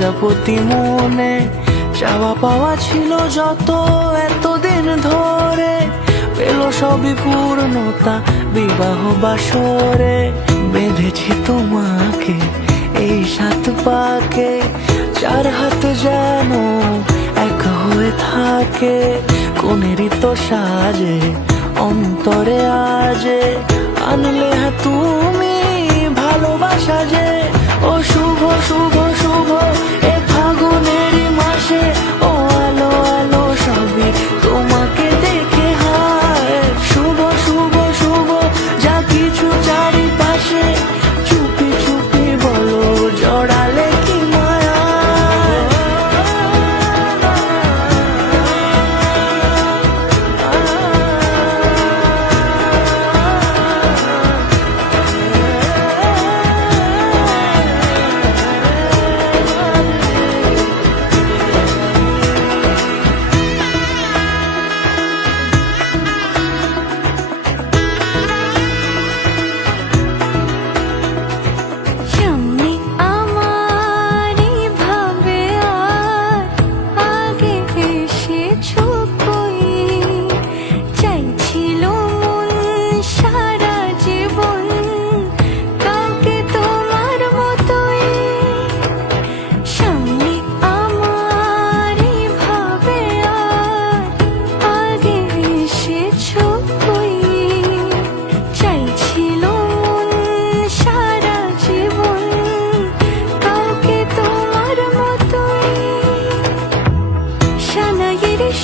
প্রজাপতি মনে চাওয়া পাওয়া ছিল যত এতদিন ধরে, পেল সবই পূর্ণতা বিবাহ বাসরে। বেঁধেছি তোমাকে এই 7 পাকে, 4 হাত যেন এক হয়ে থাকে। কোনেরই তো সাজে অন্তরে আজে, আনলে তুমি ভালোবাসা যে। ও শুভ শুভ শুভ এ ফাগুনেরই মাসে, ও আলো আলো সবই তোমাকে দেখে হয়। শুভ শুভ শুভ যা কিছু চারিপাশে, চুপি চুপি বলো জড়ালে কি মায়া।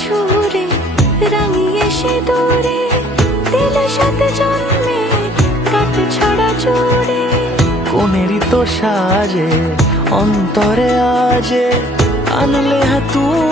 সুরে রাঙিয়ে সে দূরে দিলের সাথে জন্মে কাট ছড়া জোরে। কোনেরই তো সাজে অন্তরে আজে, আনলে তুমি